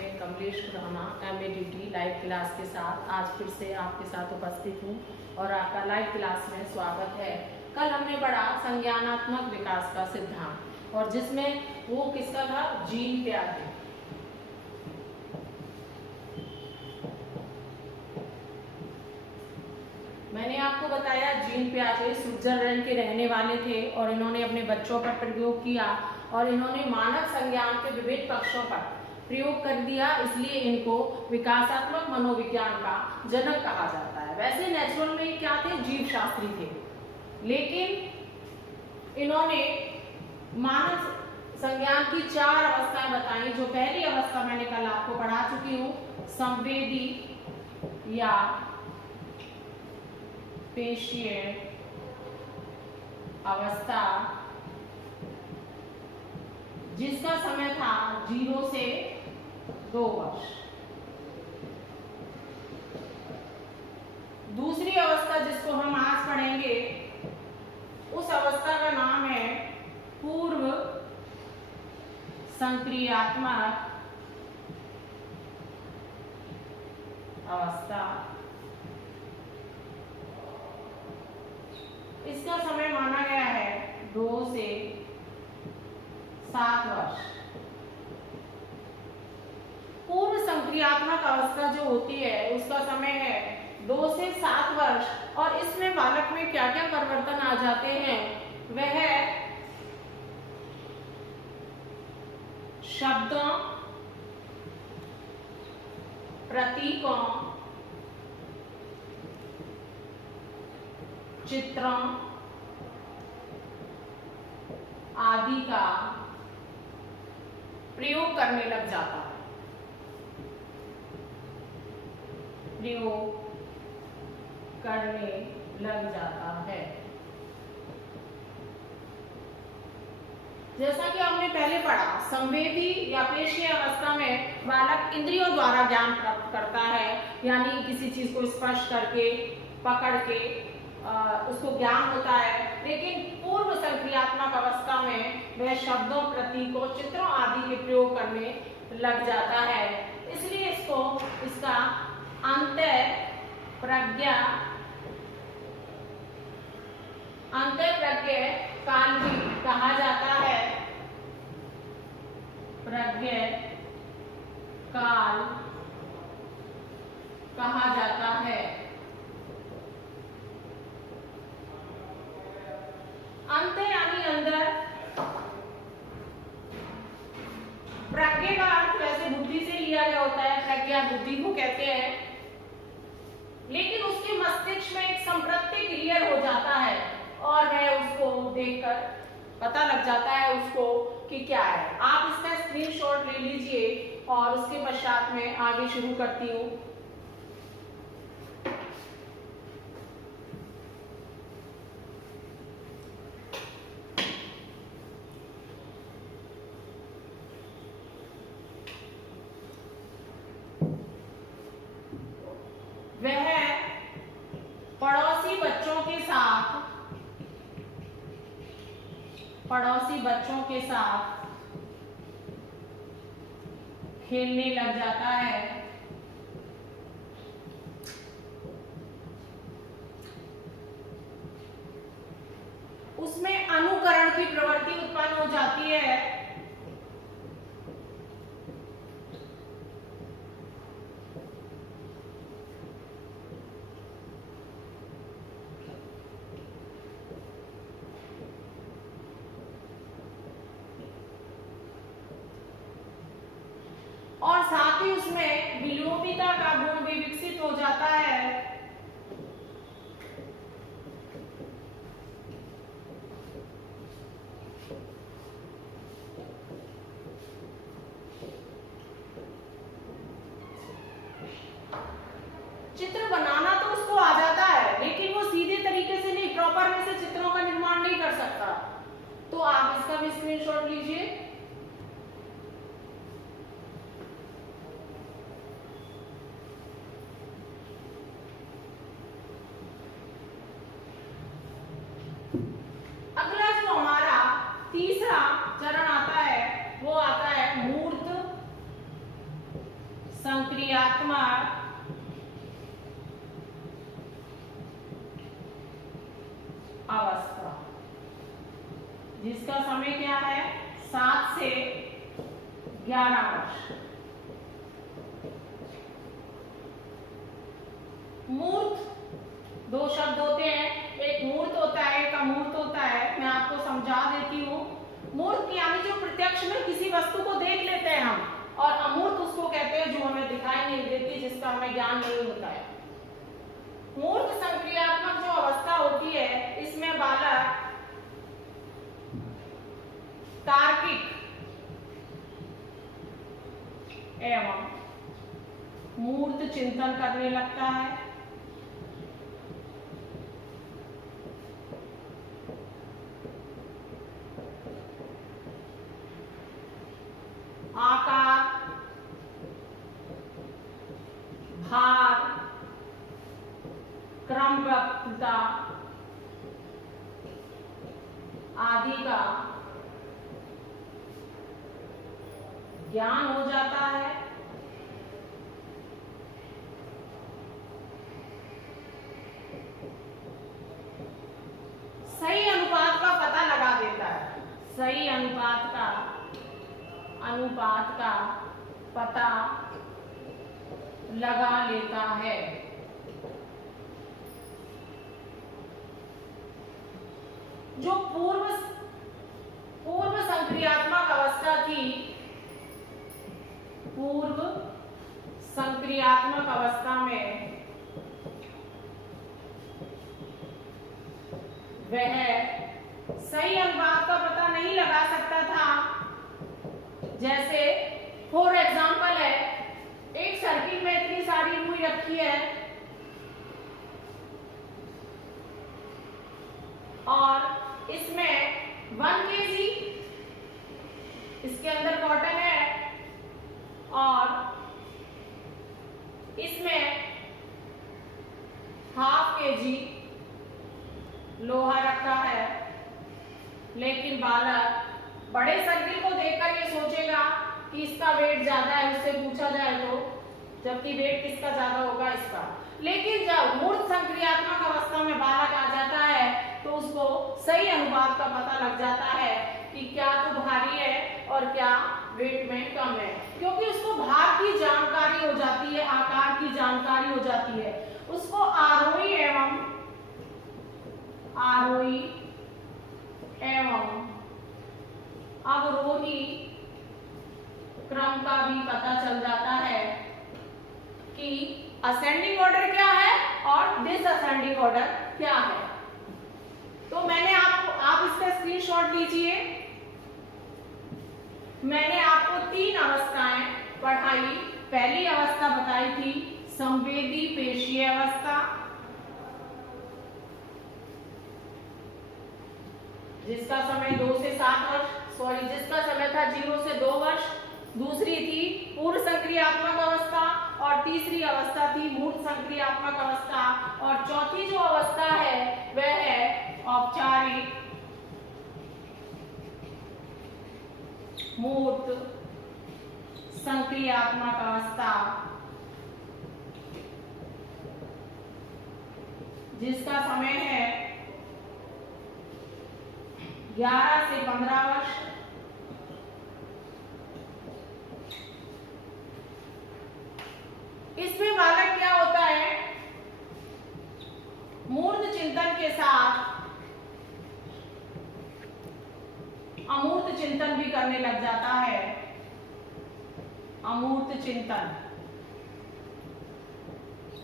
मैं Kamlesh Khurana MADT live class के साथ आज फिर से आपके साथ उपस्थित हूँ और आपका लाइव क्लास में स्वागत है। कल हमने पढ़ा संज्ञानात्मक विकास का सिद्धांत और जिसमें वो किसका था, जीन पियाजे। मैंने आपको बताया जीन पियाजे स्विट्जरलैंड के रहने वाले थे और इन्होंने अपने बच्चों पर प्रयोग किया और इन्होंने मानव संज्ञान के विविध पक्षों पर प्रयोग कर दिया, इसलिए इनको विकासात्मक मनोविज्ञान का जनक कहा जाता है। वैसे नेचुरल में क्या थे, जीव शास्त्री थे, लेकिन इन्होंने मानव संज्ञान की 4 अवस्थाएं बताई। जो पहली अवस्था मैंने कल आपको पढ़ा चुकी हूँ, संवेदी या पेशीय अवस्था, जिसका समय था 0 से 2 वर्ष। दूसरी अवस्था जिसको हम आज पढ़ेंगे, उस अवस्था का नाम है पूर्व संक्रियात्मक अवस्था। इसका समय माना गया है 2 से 7 वर्ष। पूर्व संक्रियात्मक अवस्था जो होती है उसका समय है 2 से 7 वर्ष और इसमें बालक में क्या क्या परिवर्तन आ जाते हैं, वह शब्दों, प्रतीकों, चित्रों आदि का प्रयोग करने लग जाता है। प्रयोग करने लग जाता है। जैसा कि हमने पहले पढ़ा, संवेदी या पेशीय अवस्था में बालक इंद्रियों द्वारा ज्ञान प्राप्त करता है, यानी किसी चीज को स्पर्श करके, पकड़ के उसको ज्ञान होता है। लेकिन पूर्व संक्रियात्मक अवस्था में वह शब्दों, प्रतीकों, चित्रों आदि के प्रयोग करने लग जाता है। इसलिए इसको इसका अंतःप्रज्ञा काल भी कहा जाता है। प्रज्ञ काल कहा जाता है। अंत यानी अंदर। प्रज्ञा का अर्थ वैसे बुद्धि से लिया गया होता है, प्रज्ञा बुद्धि को कहते हैं, लेकिन उसके मस्तिष्क में एक संप्रत्यय क्लियर हो जाता है और वह उसको देखकर पता लग जाता है उसको कि क्या है। आप इसका स्क्रीनशॉट ले लीजिए और उसके पश्चात में आगे शुरू करती हूँ। वह पड़ोसी बच्चों के साथ खेलने लग जाता है। उसमें अनुकरण की प्रवृत्ति उत्पन्न हो जाती है। और साथ ही उसमें विलोपिता का गुण भी विकसित हो जाता है। चित्र बनाना तो उसको आ जाता है, लेकिन वो सीधे तरीके से नहीं, प्रॉपर वे से चित्रों का निर्माण नहीं कर सकता। तो आप इसका भी स्क्रीनशॉट लीजिए। अगला जो हमारा तीसरा चरण आता है वो आता है मूर्त संक्रियात्मक अवस्था, जिसका समय क्या है 7 से 11 वर्ष। मूर्त, दो शब्द होते हैं, एक मूर्त होता है, एक अमूर्त होता है। मैं आपको समझा देती हूँ। मूर्त यानी जो प्रत्यक्ष में किसी वस्तु को देख लेते हैं हम, और अमूर्त उसको कहते हैं जो हमें दिखाई नहीं देती, जिसका हमें ज्ञान नहीं होता है। मूर्त संक्रियात्मक जो अवस्था होती है, इसमें बालक तार्किक एवं मूर्त चिंतन करने लगता है। आकार, भार, क्रमबद्धता आदि का ज्ञान हो जाता है। सही अनुपात का पता लगा देता है, सही अनुपात का पता लगा लेता है। जो पूर्व संक्रियात्मक अवस्था थी, पूर्व संक्रियात्मक अवस्था में वह सही अनुपात का पता नहीं लगा सकता था। जैसे फॉर एग्जाम्पल है, एक सर्किल में इतनी सारी रुई रखी है और इसमें 1 kg इसके अंदर कॉटन है और इसमें ½ kg लोहा रखा है। लेकिन बालक बड़े सर्किल को देखकर ये सोचेगा कि इसका वेट ज्यादा है, उससे पूछा जाए तो, जबकि वेट किसका ज्यादा होगा, इसका। लेकिन जब मूर्त संक्रियात्मक अवस्था में बालक आ जाता है तो उसको सही अनुपात का पता लग जाता है कि क्या तो भारी है और क्या वेट में कम है, क्योंकि उसको भार की जानकारी हो जाती है, आकार की जानकारी हो जाती है। उसको आरोही एवं अवरोही क्रम का भी पता चल जाता है कि असेंडिंग ऑर्डर क्या है और डिसअसेंडिंग ऑर्डर क्या है। तो मैंने आप इसका स्क्रीनशॉट लीजिए। मैंने आपको 3 अवस्थाएं पढ़ाई। पहली अवस्था बताई थी संवेदी पेशीय अवस्था, जिसका समय 2 से 7 वर्ष, जिसका समय था 0 से 2 वर्ष। दूसरी थी पूर्व संक्रियात्मक अवस्था और तीसरी अवस्था थी मूर्त संक्रियात्मक अवस्था। और चौथी जो अवस्था है वह है औपचारिक मूर्त संक्रियात्मक अवस्था, जिसका समय है 11 से 15 वर्ष। इसमें बालक क्या होता है, मूर्त चिंतन के साथ अमूर्त चिंतन भी करने लग जाता है। अमूर्त चिंतन,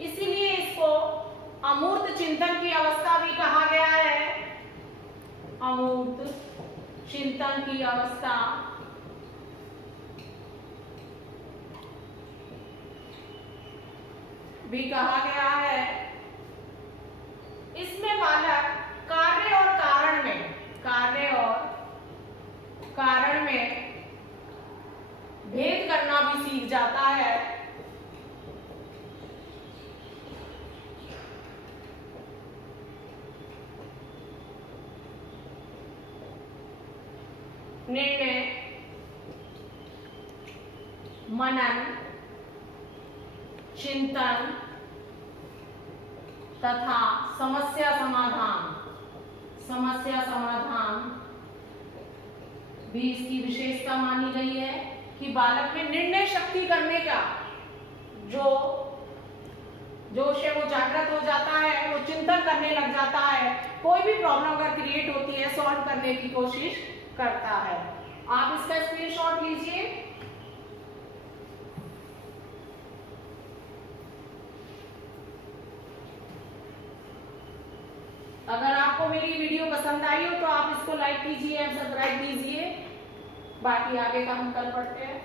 इसीलिए इसको अमूर्त चिंतन की अवस्था भी कहा गया है। अमूर्त चिंतन की अवस्था भी कहा गया है। इसमें बालक कार्य और कारण में भेद करना भी सीख जाता है। निर्णय, मनन, चिंतन तथा समस्या समाधान भी इसकी विशेषता मानी गई है कि बालक में निर्णय शक्ति करने का जो जोश है वो जागृत हो जाता है, वो चिंतन करने लग जाता है, कोई भी प्रॉब्लम अगर क्रिएट होती है सॉल्व करने की कोशिश करता है। आप इसका स्क्रीनशॉट लीजिए। अगर आपको मेरी वीडियो पसंद आई हो तो आप इसको लाइक कीजिए, सब्सक्राइब कीजिए। बाकी आगे का हम कल पढ़ते हैं।